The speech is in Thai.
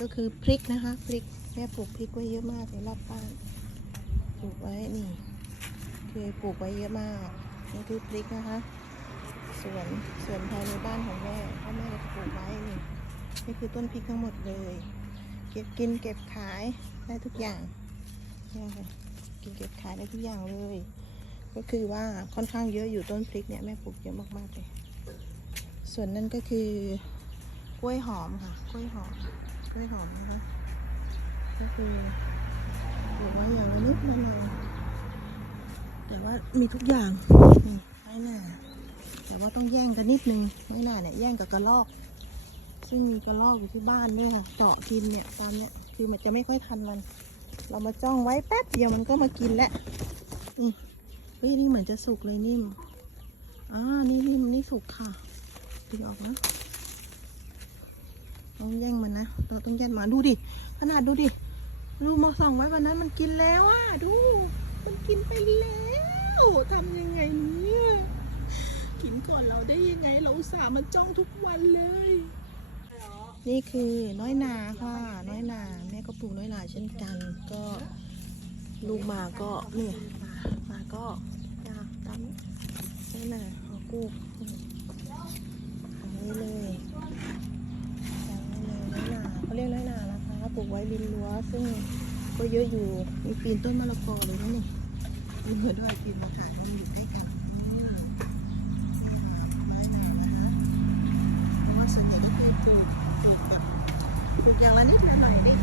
ก็คือพริกนะคะพริกแม่ปลูกพริกไว้เยอะมากในรอบบ้านปลูกไว้นี่คือปลูกไว้เยอะมากนี่คือพริกนะคะสวนสวนภายในบ้านของแม่พ่อแม่จะปลูกไว้นี่นี่คือต้นพริกทั้งหมดเลย เก็บกินเก็บขายได้ทุกอย่างเนี่ค่ะกินเก็บขายได้ทุกอย่างเลย ก็คือว่าค่อนข้างเยอะอยู่ต้นพริกเนี่ยแม่ปลูกเยอะมากๆเลยส่วนนั้นก็คือกล้วยหอมค่ะกล้วยหอม กล้วยหอมนะคะก็คือปลูกไว้อย่างละนิดหน่อยแต่ว่ามีทุกอย่างนี่ไม้หน่าแต่ว่าต้องแย่งกันนิดนึงไม้หน่าเนี่ยแย่งกับกระรอก ซึ่งมีกระรอกอยู่ที่บ้านด้วยค่ะเจาะกินเนี่ยตามเนี่ยคือมันจะไม่ค่อยทันมัน เรามาจ้องไว้แป๊บเดียวมันก็มากินแล้วนี่เฮ้ยนี่เหมือนจะสุกเลยนิ่มอ่านี่นิ่มนี่สุกค่ะดึงออกนะ ต้องแย่งมันนะ เราต้องแย่งมันดูดิ ขนาดดูดิ ดูมาส่องไว้วันนั้นมันกินแล้วอะ ดู มันกินไปแล้วทำยังไงเนี่ย กินก่อนเราได้ยังไง เราอุตส่าห์มันจ้องทุกวันเลย นี่คือน้อยนาค่ะ น้อยนา แม่ก็ปลูกน้อยนาเช่นกัน ก็ลูกมาก็เนี่ยมามาก็ตามนี้น้อยนาเอากู้ทางนี้เลยทางนี้เลยน้อยนาเขาเรียกน้อยนานะคะ ปลูกไว้ริมรั้วซึ่งก็เยอะอยู่มีปีนต้นมะละกอเลยนะนี่มีเหมือด้วยปีนมะขามมันอยู่ใกล้กันนี่น้อยนานะคะเพราะว่าส่วนใหญ่ก็คือปลูกปลูกแบบปลูกอย่างละนิดละหน่อยนี่